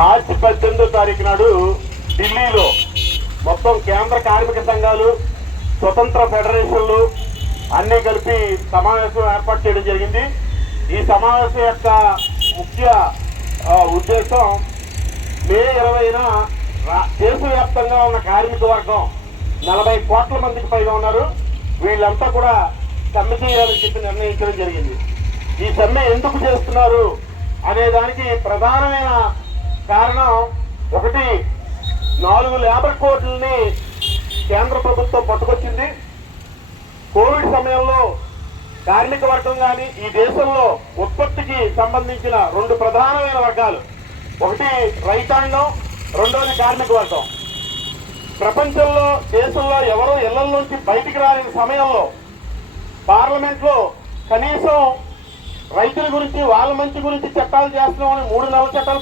మార్చి 18వ తారీఖు నాడు ఢిల్లీలో మొత్తం కేంద్ర కార్మిక సంఘాలు, స్వతంత్ర ఫెడరేషన్లు అన్నీ కలిపి సమావేశం ఏర్పాటు చేయడం జరిగింది. ఈ సమావేశం యొక్క ముఖ్య ఉద్దేశం మే 20న దేశవ్యాప్తంగా ఉన్న కార్మిక వర్గం 40 కోట్ల మందికి పైగా ఉన్నారు. వీళ్ళంతా కూడా సమ్మె చేయాలని చెప్పి నిర్ణయించడం జరిగింది. ఈ సమ్మె ఎందుకు చేస్తున్నారు అనే దానికి ప్రధానమైన కారణం ఒకటి, 4 లేబర్ కోడ్లని కేంద్ర ప్రభుత్వం పట్టుకొచ్చింది. కోవిడ్ సమయంలో కార్మిక వర్గం కానీ ఈ దేశంలో ఉత్పత్తికి సంబంధించిన 2 ప్రధానమైన వర్గాలు, ఒకటి రైతాంగం, రెండోది కార్మిక వర్గం. ప్రపంచంలో దేశంలో ఎవరో ఇళ్లలోంచి బయటికి రాని సమయంలో పార్లమెంట్లో కనీసం రైతుల గురించి, వాళ్ళ మంచి గురించి చట్టాలు చేస్తున్నామని 3 నెలల చట్టాలు